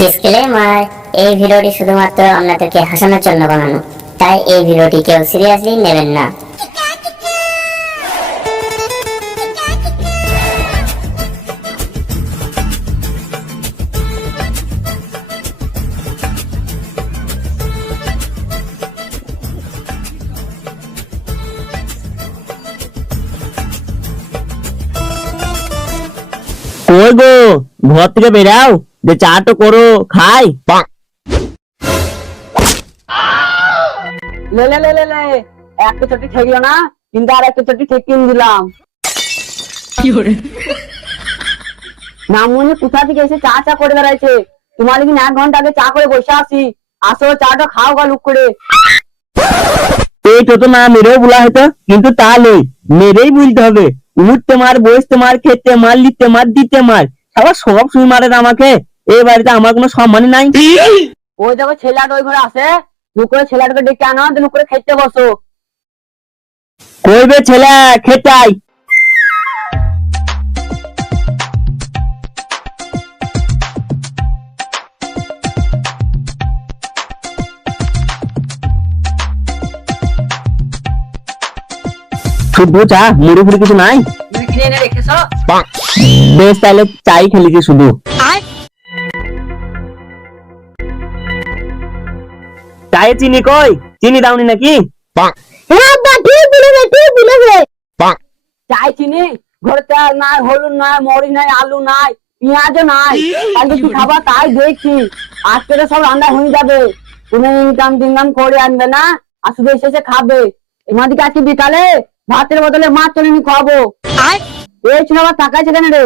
Disclaimer, এই ভিডিওটি শুধুমাত্র আপনাদেরকে হাসানোর জন্য বানানো, তাই এই ভিডিওটি কেউ সিরিয়াসলি নেবেন না। কই গো, ঘর থেকে বেরাও, যে চাটা করো খাই। লে লে লে লে লে, একটা চটি ঠেকলো না, কিন্তু আর একটা চটি ঠেকিয়ে দিলাম। নামুনি কোথা থেকে এসে চা চা করে বেড়াইছে। তোমার কি 1 ঘন্টা আগে চা করে বসে আছি, আসো চাটা খাও গা লুক করে। এইটা তো না মেরেও বলা হয়তো, কিন্তু তা লই, মেরেই বলতে হবে। উঠতে মার, বসতে মার, খেতে মার, লিখতে মার, দিতে মার, আবার সব শুই মারে আমাকে। এই বাড়িতে আমার কোনো সম্মানই নাই। ওই দেখো ছেলেটা ওই ঘরে আছে, লুক করে ছেলেটাকে ডেকে আনো, লুক করে খেতে বসো। কইবে ছেলে খেতাই। শুধু চা, মুড়ি ফুড়ি কিছু নাই? তুমি কিনে এনে রেখেছো? বেশ, তাহলে চাই খেলিছি শুধু। চায়ে চিনি কই? চিনি দাওনি নাকি? চাই চিনি ঘরে তেল নাই, হলুদ নাই, মরিচ নাই, আলু নাই, পেঁয়াজও নাই। কালকে কি খাবার তাই দেখছি। আজকে তো সব রান্না হয়ে যাবে। তুমি ইনকাম টিনকাম করে আনবে না, আর শুধু এসে খাবে। এমাদিকে আজকে বিকালে ভাতের বদলে মাছ চলে নিয়ে খাবো। এই ছিল আবার টাকায় সেখানে রে।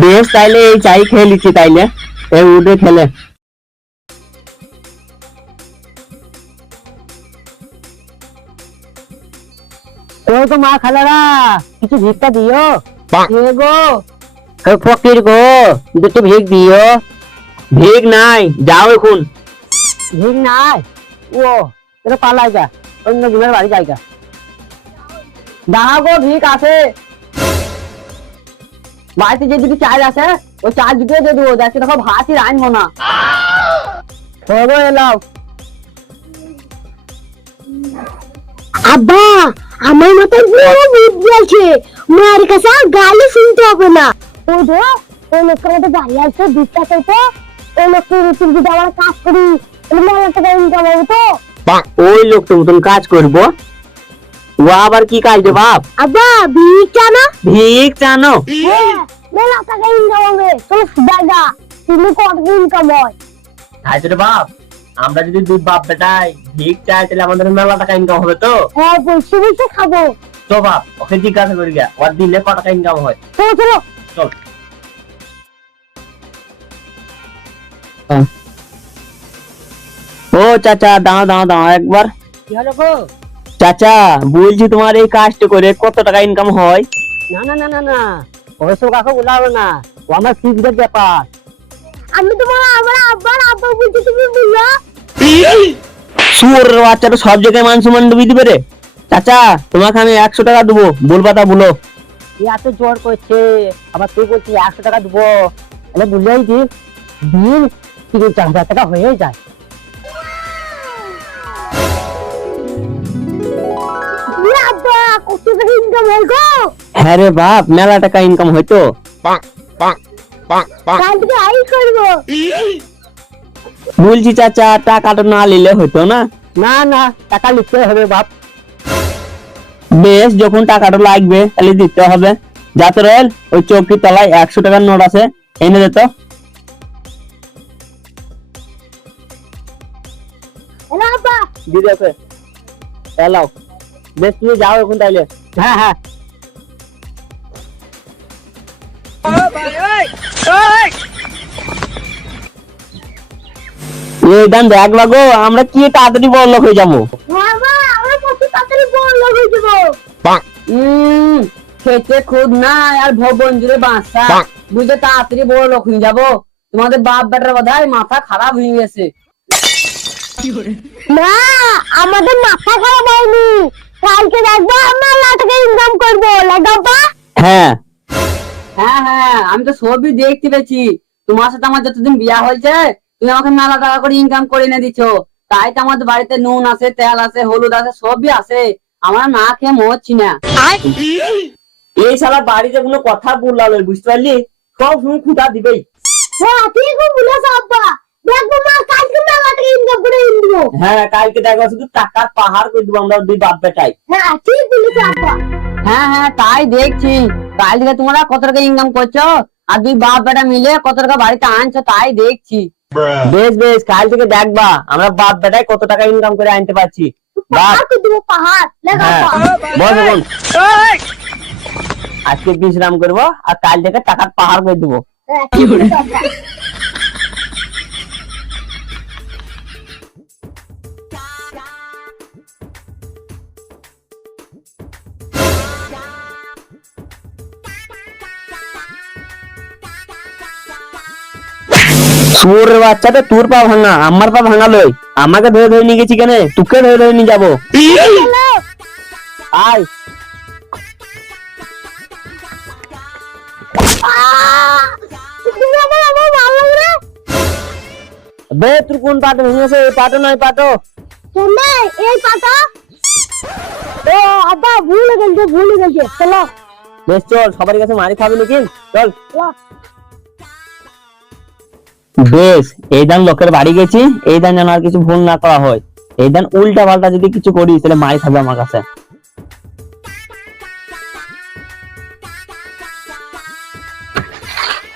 বেশ, তাইলে এই চাই খেয়ে লিচ্ছি, তাইলে এই উঠে খেলে। ওই তো মা খালারা, কিছু ভিক্ষা দিও। এ গো ফকির গো, দুটো ভিক দিও। ভিক নাই, যাও এখন। ভিক নাই? ও তোর পালাই যা, অন্য গুণের বাড়ি যাইগা। দাঁড়া গো, ভিক আছে বাড়িতে। যে দুটি চাল আছে, ওই চাল দুটো দিয়ে দেবো। দেখছি দেখো ভাতই রাখবো না। গো এলাও। আব্বা, আমার মাথায় বড় বুদ্ধি আছে, মায়ের কাছে আর গালি শুনতে হবে না। ওই তো ওই লোকটা মধ্যে গাড়ি আসছে, দুধটা খেতে। ওই লোককে রুটির দিতে আমার কাজ করি, মেলা টাকা ইনকাম হবে তো। ওই লোকটার মতন কাজ করবো? ও আবার কি কাজ রে বাপ? আব্বা, ভিক চানা? ভিক চানো? মেলা টাকা ইনকাম হবে। চলো দাদা, তুমি কত ইনকাম হয়? তাই তো রে বাপ, আমরা যদি দুই বাপ বেটাই ভিক চাই, তাহলে আমাদের মেলা টাকা ইনকাম হবে তো। হ্যাঁ, বসে বসে খাবো। তো বাপ, ওকে জিজ্ঞাসা করি গা, ওর দিনে কত টাকা ইনকাম হয়। চলো চলো। চল। ও চাচা, দাঁড়াও দাঁড়াও দাঁড়াও একবার। কি হলো গো? চাচা বলছি, তোমার এই কাজটা করে কত টাকা ইনকাম হয়? না না না না না, ওইসব কাকে বলাবো না, ও আমার ফিক্সড ব্যাপার। আমি তোমার আমার আব্বার আব্বা বলছি, তুমি বললো। সুর বাচ্চাটা সব জায়গায় মান সম্মান ডুবি দিবে রে। চাচা, তোমাকে আমি 100 টাকা দেবো, বলবা তা বলো। এত জোর করছে, আবার তুই বলছিস 100 টাকা দেবো। তাহলে বললেই দিন, দিন 3-4 হাজার টাকা হয়ে যায়। আব্বা, কত টাকা ইনকাম হয় গো? হ্যাঁ রে বাপ, মেলা টাকা ইনকাম হয়তো। কাল থেকে আই করবো। বলছি চাচা, টাকাটা না নিলে হতো না? না না, টাকা লিখতে হবে বাপ। বেশ, যখন টাকাটা লাগবে তাহলে দিতে হবে। যাতে রেল ওই চৌকির তলায় 100 টাকার নোট আছে, এনে দে তো। হ্যালো আব্বা। দিদি আছে, এলাও। বেশ, তুমি যাও এখন তাইলে। হ্যাঁ হ্যাঁ। এই দান দেখ লাগো, আমরা কি তাড়াতাড়ি বড় লোক হয়ে যাবো। বাবা, আমরা কত তাড়াতাড়ি বড় লোক হয়ে যাবো। খেতে খুদ নাই আর ভবন জুড়ে বাঁচা, বুঝে তাড়াতাড়ি বড় লোক হয়ে যাবো। তোমাদের বাপ বেটার বোধহয় মাথা খারাপ হয়ে গেছে। না, আমাদের মাথা খারাপ হয়নি। কালকে দেখবো আমরা লাখ টাকা ইনকাম করবো, লাগাবা। হ্যাঁ হ্যাঁ হ্যাঁ, আমি তো সবই দেখতে পেয়েছি। তোমার সাথে আমার যতদিন বিয়া হয়েছে তুমি আমাকে মেলা টাকা করে ইনকাম করে এনে দিচ্ছ। তাই তো আমাদের বাড়িতে নুন আছে, তেল আছে, হলুদ আছে, সবই আছে। আমরা না খেয়ে মরছি না। এই শালা বাড়িতে কোনো কথা বললাম বুঝতে পারলি, সব শুনে খুঁটা দিবেই। হ্যাঁ ঠিক বলেছ আব্বা, দেখবো মা কালকে মেলা থেকে ইনকাম করে এনে দেবো। হ্যাঁ কালকে দেখো শুধু টাকার পাহাড় করে দেবো আমরা দুই বাপ বেটাই। হ্যাঁ ঠিক বলেছ আব্বা। হ্যাঁ হ্যাঁ, তাই দেখছি। কাল থেকে তোমরা কত টাকা ইনকাম করছো আর দুই বাপ বেটা মিলে কত টাকা বাড়িতে আনছো, তাই দেখছি। বেশ বেশ, কাল থেকে দেখবা আমরা বাপ বেটাই কত টাকা ইনকাম করে আনতে পারছি। বাপ পাহাড় করে দেবো, পাহাড় লেখা হ্যাঁ বল বোন, আজকে বিশ্রাম করবো আর কাল থেকে টাকার পাহাড় করে দেবো। হ্যাঁ ঠিক বলেছ আব্বা। তোর বাচ্চাটা তোর পা ভাঙা, আমার পা ভাঙালই। আমাকে ধরে ধরে নিয়ে গেছি কেন, তোকে ধরে ধরে নিয়ে যাবো। আয় তুমি আমার আমার ভালো লাগে রে। বে তোর কোন পাটো ভেঙেছে, এই পাটো নয় পাটো। শোনে এই পাতা। ও আব্বা ভুলে গেছে চলো। বেশ চল, সবার কাছে মারি খাবি নাকি, চল। বেশ, এই দান লোকের বাড়ি গেছি, এই দান যেন আর কিছু ভুল না করা হয়। এই দান উল্টা পাল্টা যদি কিছু করি তাহলে মারি খাবে আমার কাছে।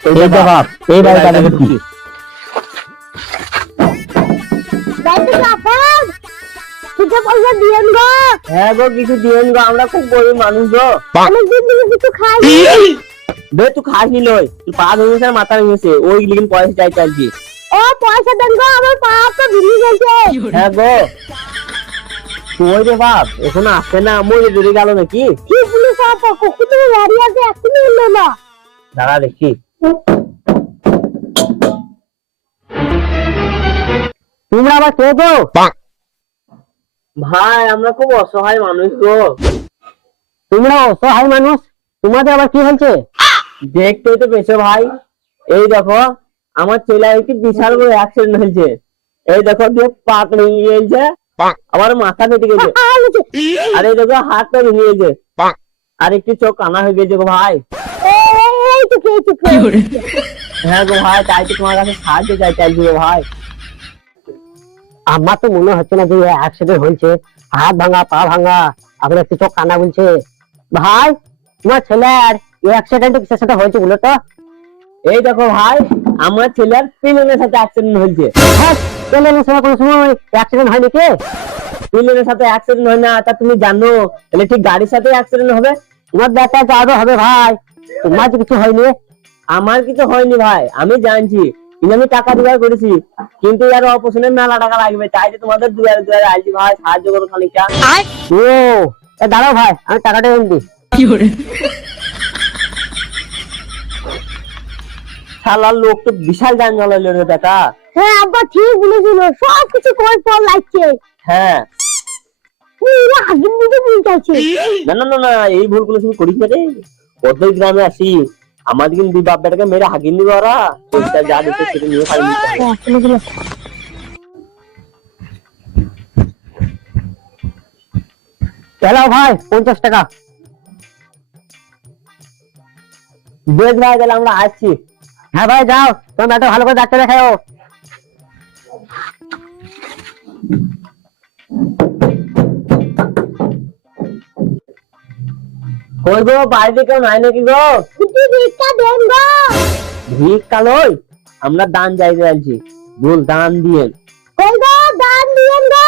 এই যে বাপ, এই বাড়ি কাজে করছি। যাইতে কাপড় কিছু পয়সা দিয়েন গো। হ্যাঁ গো, কিছু দিয়েন গো, আমরা খুব গরিব মানুষ গো। অনেকদিন থেকে কিছু খাই। বে তুই খাস নি লই, তুই পা ভেঙেছে আর মাথা ভেঙেছে, ওই লিখিন পয়সা চাই চাইছি। ও পয়সা দেন গো, আমার পা তো ভেঙে গেছে। হ্যাঁ গো, তুই রে বাপ এখনো আসছে না, মরে দূরে গেল নাকি? কি পুলিশ আপা কখন থেকে গাড়ি আছে এখনো এলো না। দাঁড়া দেখি। তোমরা আবার কে গো? ভাই আমরা খুব অসহায় মানুষ গো। তোমরা অসহায় মানুষ, তোমাদের আবার কি হয়েছে? দেখতেই তো পেছো ভাই, এই দেখো আমার ছেলে একটি বিশাল বড় অ্যাক্সিডেন্ট হয়েছে। এই দেখো দিয়ে পা ভেঙে গেছে, আবার মাথা ফেটে গেছে, আর এই দেখো হাতটা ভেঙে গেছে, আর একটি চোখ কানা হয়ে গেছে গো ভাই। এই তো হ্যাঁ গো ভাই, তাই তো তোমার কাছে সাহায্য চাইছি গো ভাই। আমার তো মনে হচ্ছে না যে অ্যাক্সিডেন্ট হয়েছে, হাত ভাঙা পা ভাঙা, আপনার একটু চোখ কানা বলছে। ভাই তোমার ছেলের অ্যাক্সিডেন্ট কিসের সাথে হয়েছে বলো তো? এই দেখো ভাই, আমার ছেলের প্লেনের সাথে অ্যাক্সিডেন্ট হয়েছে। হ্যাঁ, প্লেনের সময় কোনো সময় অ্যাক্সিডেন্ট হয় নাকি? প্লেনের সাথে অ্যাক্সিডেন্ট হয় না তা তুমি জানো? তাহলে ঠিক গাড়ির সাথে অ্যাক্সিডেন্ট হবে? তোমার ব্যাটা যাবে হবে ভাই, তোমার যে কিছু হয়নি। আমার কিছু হয়নি ভাই, আমি জানছি, কিন্তু আমি টাকা জোগাড় করেছি, কিন্তু এর অপারেশনের মেলা টাকা লাগবে, তাই যে তোমাদের দুয়ারে দুয়ারে আইছি ভাই, সাহায্য করো খানিকটা। ও দাঁড়াও ভাই, আমি টাকাটা এনে দিই। শালার লোক তো বিশাল জাঞ্জাল হইলো রে বেটা। হ্যাঁ আব্বা ঠিক বলেছিল, সব কিছু করার পর লাগছে। হ্যাঁ আগের দিকে বলতেছে। না না না না, এই ভুল কোনো তুমি করিস না রে। কতই গ্রামে আসি, আমাদের কিন্তু দুই বাপ বেটাকে মেরে হাগিয়ে নিবে ওরা, পয়সা যা দিতে সেটা নিয়ে খাই নিতে হবে। চালাও ভাই 50 টাকা। বেশ ভাই, তাহলে আমরা আসছি। হ্যাঁ ভাই যাও, তোমার ব্যাটা ভালো করে ডাক্তার দেখাও। কই গো, বাড়িতে কেউ নাই নাকি গো? কিছু ভিক্ষা দেন গো। ভিক্ষা লই, আমরা দান চাইতে আনছি, বল দান দিয়ে। কই গো দান দিয়েন গো।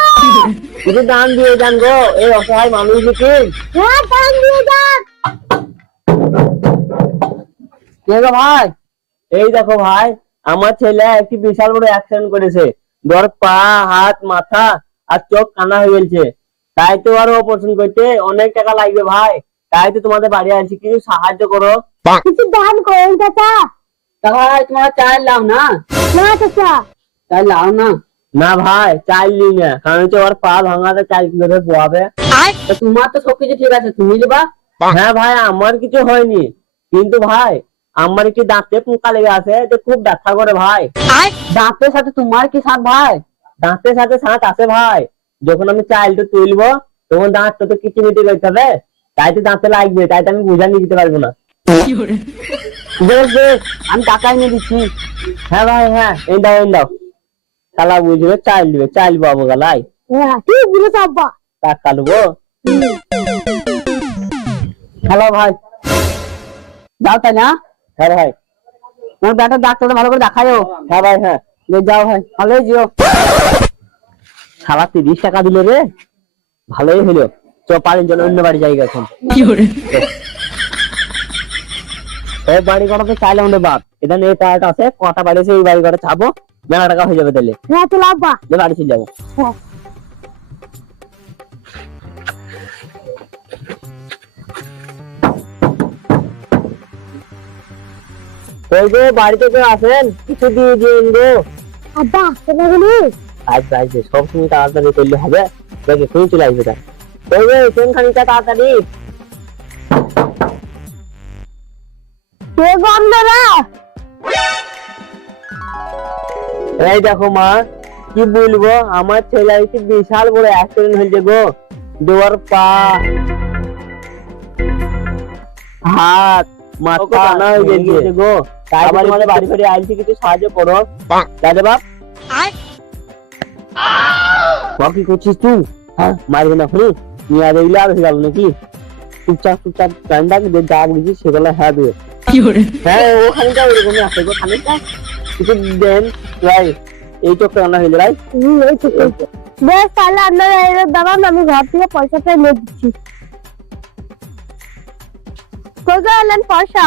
কিছু দান দিয়ে যান গো, এই অসহায় মানুষ কি। হ্যাঁ দান দিয়ে যান। কে গো ভাই? এই দেখো ভাই, আমার ছেলে একটি বিশাল বড় অ্যাক্সিডেন্ট করেছে, ধর পা হাত মাথা আর চোখ কানা হয়ে গেছে, তাই তো আরো অপারেশন করতে অনেক টাকা লাগবে ভাই, তাই তো তোমাদের বাড়ি আসছি, কিছু সাহায্য করো। কিছু দান করেন চাচা। তা ভাই তোমরা চাল লাও না? না চাচা। চাল লাও না? না ভাই চাল নি না, কারণ হচ্ছে ওর পা ভাঙাতে চাল কিভাবে পোয়াবে। তো তোমার তো সবকিছু ঠিক আছে, তুমি নেবা? হ্যাঁ ভাই, আমার কিছু হয়নি, কিন্তু ভাই আমার কি দাঁতে পোকা লেগে আছে, যে খুব ব্যথা করে ভাই। দাঁতের সাথে তোমার কি সাথ ভাই? দাঁতের সাথে সাঁত আছে ভাই। যখন আমি চাইল্ড তুলবো তখন দাঁতটা তো কিচিমিচি করতে হবে, তাই তো দাঁতে লাগবে, তাই তো আমি বোঝা নিয়ে দিতে পারবো না। বেশ বেশ, আমি টাকা এনে দিচ্ছি। হ্যাঁ ভাই হ্যাঁ, এই দাও শালা বুঝবে চাইল্ড দিবে, চাইল্ড পাবো গালাই হ্যাঁ ঠিক বলেছ আব্বা। টাকা নেবো। হ্যালো ভাই, যাও তাই না? হ্যাঁ ভাই। তোমার ব্যাটার ডাক্তারটা ভালো করে দেখায়ও। হ্যাঁ ভাই হ্যাঁ। যাও ভাই, ভালোই যেও। শালা 30 টাকা দিলে রে, ভালোই হলো। চ পারেন যেন অন্য বাড়ি জায়গা এখন। এই বাড়ি করাতে চাইলে আমাদের বাপ, এটা এই পার্ট আছে, কটা বাড়ি আছে, এই বাড়ি করা চাবো, মেলা টাকা হয়ে যাবে তাহলে। হ্যাঁ চলো আব্বা। যে বাড়ি চলে যাবো। হ্যাঁ ওই গো বাড়িতে কেউ আসেন, কিছু দিয়ে দিন গো। আব্বা কোথা গেলি? আসবে সব সময় তাড়াতাড়ি করলে হবে, দেখে শুনে চলে আসবে। ওই গো কোন খানিকটা তাড়াতাড়ি। কে গন্ধ না? এই দেখো মা, কি বলবো, আমার ছেলে কি বিশাল বড় অ্যাক্সিডেন্ট হয়েছে গো। দেওয়ার পা, হাত, মাথা আনা হয়ে গেছে গো। তাই আমার বাড়ি বাড়ি আইছি, কিছু সাহায্য করো। দাদা বাপ বাপ কি করছিস তুই? হ্যাঁ মারবি না ফ্রি নিয়ে আর এগুলো আর হয়ে গেল নাকি? চুপচাপ ঠান্ডা যা বুঝছি সেগুলো হ্যাঁ দেবে। হ্যাঁ ওখানটা ওইরকমই আছে গো, খানিকটা কিছু দেন ভাই। এই চোখটা রান্না হয়ে যায়। এই তো বেশ তাহলে আপনারা এর দাঁড়ান, আমি ঘর থেকে পয়সাটা এনে দিচ্ছি। কোথায় এলেন পয়সা?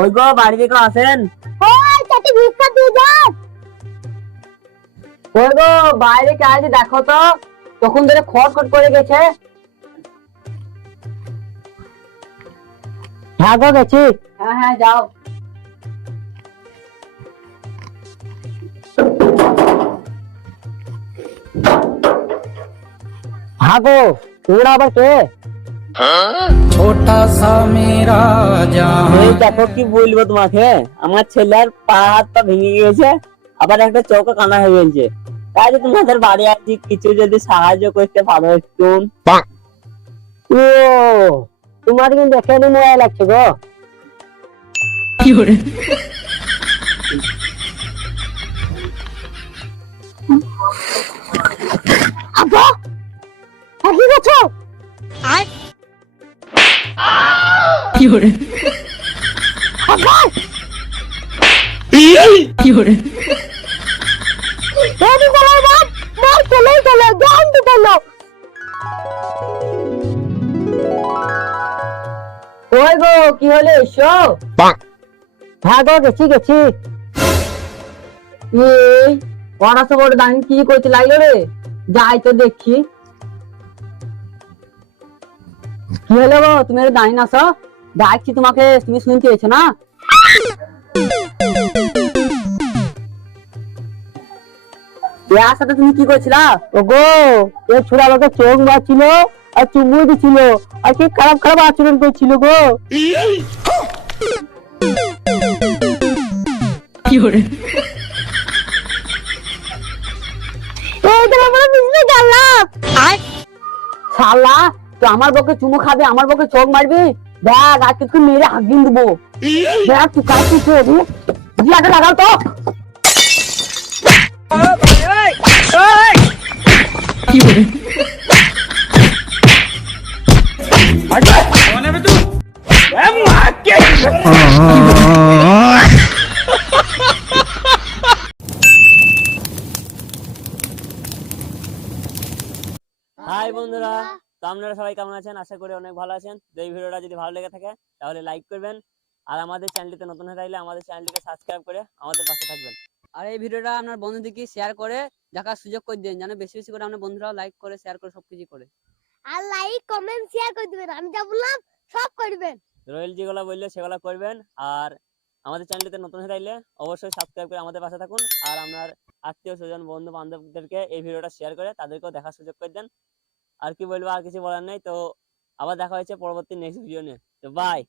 ওই গো বাড়িতে কেউ আসেন? ওই চাটি ভিক্ষা দিয়ে যাও। ওই গো বাইরে কে আছে দেখো তো, তখন ধরে খটখট করে গেছে। হ্যাঁ গো গেছি। হ্যাঁ হ্যাঁ যাও। হ্যাঁ গো তোমরা আবার কে? छोटा सा मेरा जहां এই দেখো কি বলবো তোমাকে, আমার ছেলের পা হাত পা ভেঙে গেছে, আবার একটা চৌকা কানা হয়ে গেছে। তাই যে তোমাদের বাড়ি আসছি, কিছু যদি সাহায্য করতে পারো একটু। ও তোমার কিন্তু এখানে মোবাইল লাগছে গো। আব্বা কি করছো? আব্বা এদি চলো বাপ, মার চলো গান দি চলো। ওই গো কি হলো এসো? হ্যাঁ গো গেছি। এই পড়াশো বড় দান কি করতে লাগলো রে? যাই তো দেখি। কি হলো গো, তুমি দাঁড়িয়ে আসো, ডাকছি তোমাকে, তুমি শুনতে পেয়েছো না? ইয়ার সাথে তুমি কি করছিলা? ওগো এ ছোড়া আমাকে চোখ মারছিল আর চুমু দিছিল, আর কি খারাপ খারাপ আচরণ করছিল গো। এই তো আমরা বুঝতে গেলাম। শালা তুই আমার বকে চুমু খাবে, আমার বকে চোখ মারবি? দেখ আজকে তুই মেরে হাগিন দেবো। দেখ তুই কাজ করছিস, জিয়াটা লাগাও তো। হাই বন্ধুরা, তো আপনারা সবাই কেমন আছেন? আশা করি অনেক ভালো আছেন। তো এই ভিডিওটা যদি ভালো লেগে থাকে তাহলে লাইক করবেন, আর আমাদের চ্যানেলটিতে নতুন হয়ে থাকলে আমাদের চ্যানেলটিকে সাবস্ক্রাইব করে আমাদের পাশে থাকবেন। আর এই ভিডিওটা আপনার বন্ধুদেরকে শেয়ার করে দেখার সুযোগ করে দিন, যেন বেশি বেশি করে আপনার বন্ধুরাও লাইক করে শেয়ার করে সবকিছু করে। আর লাইক কমেন্ট শেয়ার করে দিবেন, আমি যা বললাম সব করবেন। রয়েল যেগুলো বললে সেগুলো করবেন। আর আমাদের চ্যানেলটিতে নতুন হয়ে থাকলে অবশ্যই সাবস্ক্রাইব করে আমাদের পাশে থাকুন। আর আপনার আত্মীয় স্বজন বন্ধু বান্ধবদেরকে এই ভিডিওটা শেয়ার করে তাদেরকেও দেখার সুযোগ করে দেন। আর কি বলবো, আর কিছু বলার নেই। তো আবার দেখা হচ্ছে পরবর্তী নেক্সট ভিডিও নিয়ে। তো বাই।